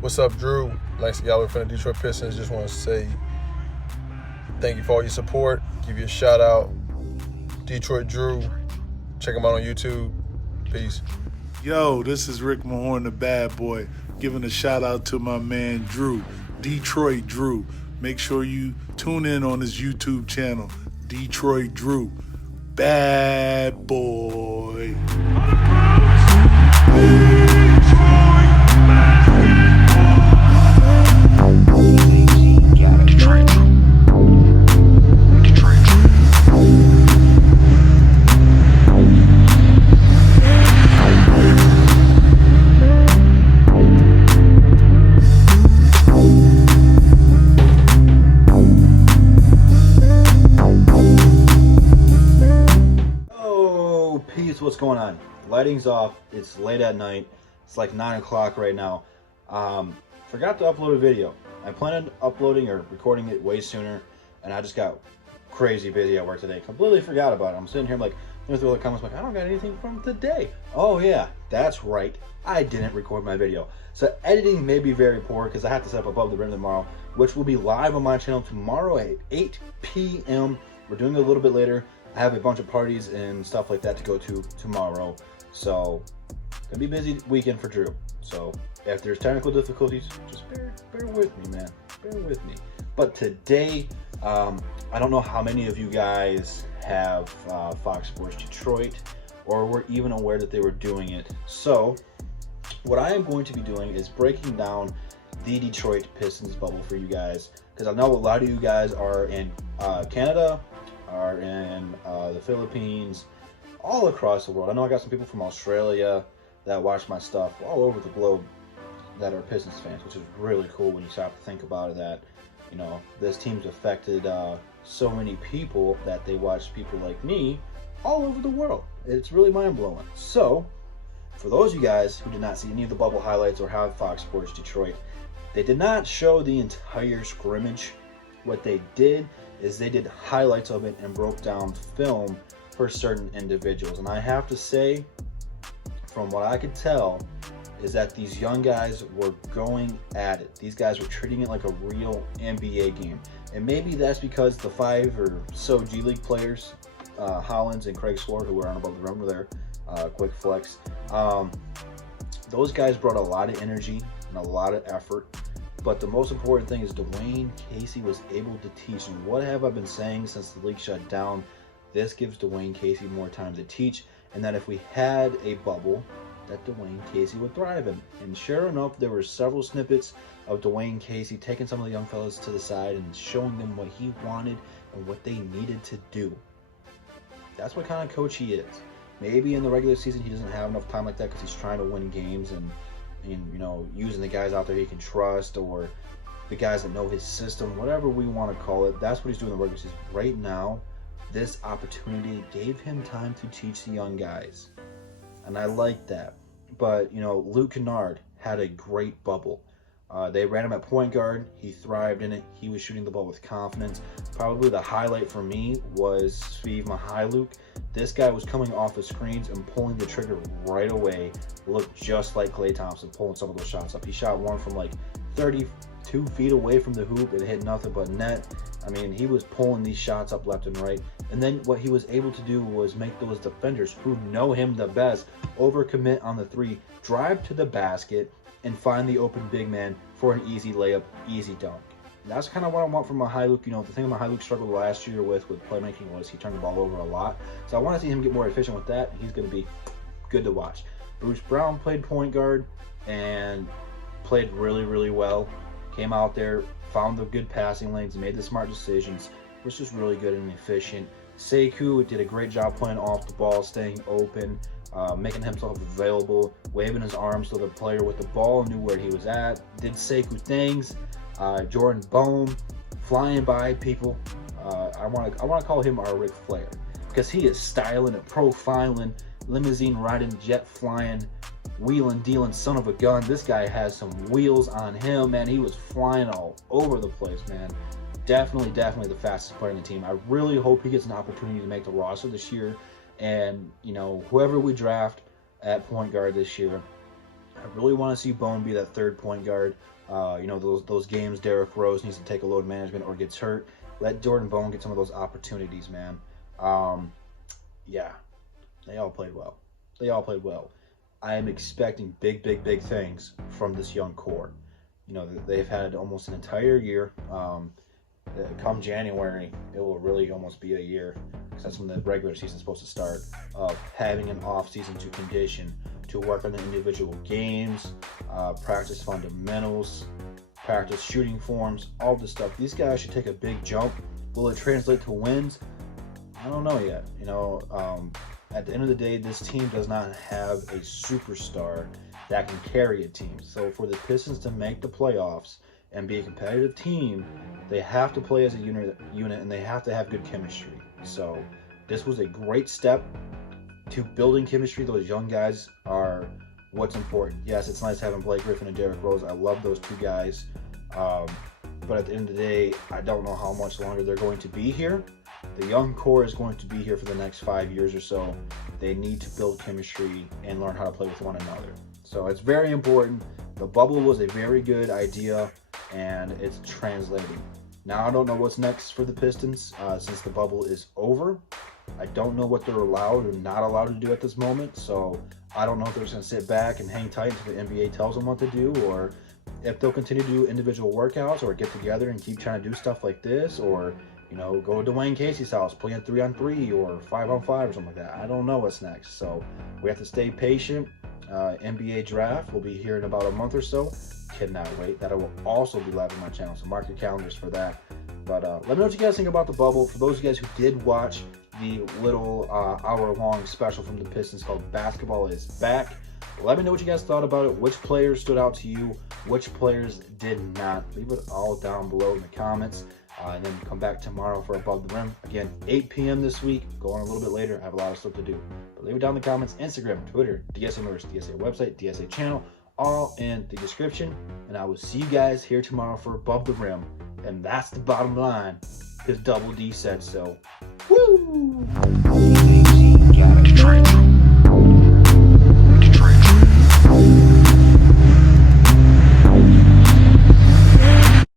What's up, Drew? Lance Galloway from the Detroit Pistons. Just want to say thank you for all your support. Give you a shout out. Detroit Drew. Check him out on YouTube. Peace. Yo, this is Rick Mahorn, the bad boy, giving a shout out to my man Drew, Detroit Drew. Make sure you tune in on his YouTube channel, Detroit Drew. Bad boy. What's going on? Lighting's off. It's late at night. It's like 9 o'clock right now. Forgot to upload a video. I planned on uploading or recording it way sooner, and I just got crazy busy at work today. Completely forgot about it. I'm sitting here like, going through all the comments like, I don't got anything from today. Oh yeah, that's right. I didn't record my video. So editing may be very poor because I have to set up Above the Rim tomorrow, which will be live on my channel tomorrow at 8 p.m. We're doing it a little bit later. I have a bunch of parties and stuff like that to go to tomorrow, so gonna be a busy weekend for Drew. So if there's technical difficulties, just bear with me, man. Bear with me. But today, I don't know how many of you guys have Fox Sports Detroit or were even aware that they were doing it. So what I am going to be doing is breaking down the Detroit Pistons bubble for you guys, because I know a lot of you guys are in Canada, are in the Philippines, all across the world. I know I got some people from Australia that watch my stuff all over the globe that are Pistons fans, which is really cool when you stop to think about it, that, you know, this team's affected so many people that they watch people like me all over the world. It's really mind-blowing. So, for those of you guys who did not see any of the bubble highlights or have Fox Sports Detroit, they did not show the entire scrimmage. What they did is they did highlights of it and broke down film for certain individuals. And I have to say, from what I could tell, is that these young guys were going at it. These guys were treating it like a real NBA game. And maybe that's because the 5 or so G League players, Hollins and Craig Sword, who were on Above the Rim, were there, quick flex. Those guys brought a lot of energy and a lot of effort. But the most important thing is Dwayne Casey was able to teach. And what have I been saying since the league shut down? This gives Dwayne Casey more time to teach. And that if we had a bubble, that Dwayne Casey would thrive in. And sure enough, there were several snippets of Dwayne Casey taking some of the young fellas to the side and showing them what he wanted and what they needed to do. That's what kind of coach he is. Maybe in the regular season he doesn't have enough time like that because he's trying to win games and you know, using the guys out there he can trust, or the guys that know his system, whatever we want to call it. That's what he's doing in the regular season. Right now, this opportunity gave him time to teach the young guys, and I like that. But, you know, Luke Kennard had a great bubble. They ran him at point guard. He thrived in it. He was shooting the ball with confidence. Probably the highlight for me was Steve Mihailuk. This guy was coming off the screens and pulling the trigger right away. Looked just like Klay Thompson pulling some of those shots up. He shot one from like 32 feet away from the hoop. It hit nothing but net. I mean, he was pulling these shots up left and right. And then what he was able to do was make those defenders who know him the best overcommit on the three, drive to the basket, and find the open big man for an easy layup, easy dunk. And that's kind of what I want from Mihailuk. You know, the thing Mihailuk struggled last year with playmaking was he turned the ball over a lot. So I want to see him get more efficient with that, and he's going to be good to watch. Bruce Brown played point guard and played really, really well. Came out there, found the good passing lanes, made the smart decisions, was just really good and efficient. Sekou did a great job playing off the ball, staying open, making himself available, waving his arms so the player with the ball knew where he was at. Did Sekou things. Jordan Bohm flying by people. I want to call him our Ric Flair because he is styling and profiling, limousine riding, jet flying, wheeling, dealing, son of a gun. This guy has some wheels on him, man. He was flying all over the place, man. Definitely the fastest player on the team. I really hope he gets an opportunity to make the roster this year. And, you know, whoever we draft at point guard this year, I really want to see Bone be that third point guard. You know, those games Derrick Rose needs to take a load management or gets hurt. Let Jordan Bone get some of those opportunities, man. Yeah, they all played well. They all played well. I am expecting big things from this young core. You know, they've had almost an entire year. Come January, it will really almost be a year, because that's when the regular season is supposed to start, of having an off season to condition, to work on the individual games, practice fundamentals, practice shooting forms, all this stuff. These guys should take a big jump. Will it translate to wins? I don't know yet. You know, at the end of the day, this team does not have a superstar that can carry a team. So for the Pistons to make the playoffs and be a competitive team, they have to play as a unit, and they have to have good chemistry. So this was a great step to building chemistry. Those young guys are what's important. Yes, it's nice having Blake Griffin and Derrick Rose. I love those two guys. But at the end of the day, I don't know how much longer they're going to be here. The young core is going to be here for the next 5 years or so. They need to build chemistry and learn how to play with one another. So it's very important. The bubble was a very good idea, and it's translating. Now, I don't know what's next for the Pistons since the bubble is over. I don't know what they're allowed or not allowed to do at this moment. So I don't know if they're just going to sit back and hang tight until the NBA tells them what to do, or if they'll continue to do individual workouts or get together and keep trying to do stuff like this, or, you know, go to Dwayne Casey's house, play in 3-on-3 or 5-on-5 or something like that. I don't know what's next. So we have to stay patient. NBA draft will be here in about a month or so. Cannot wait. That will also be live on my channel, so mark your calendars for that. But let me know what you guys think about the bubble. For those of you guys who did watch the little hour-long special from the Pistons called Basketball is Back, let me know what you guys thought about it. Which players stood out to you? Which players did not? Leave it all down below in the comments. And then come back tomorrow for Above the Rim. Again, 8 p.m. this week. Going a little bit later. I have a lot of stuff to do. But leave it down in the comments. Instagram, Twitter, DSA Merch, DSA website, DSA channel, all in the description. And I will see you guys here tomorrow for Above the Rim. And that's the bottom line, because Double D said so. Woo!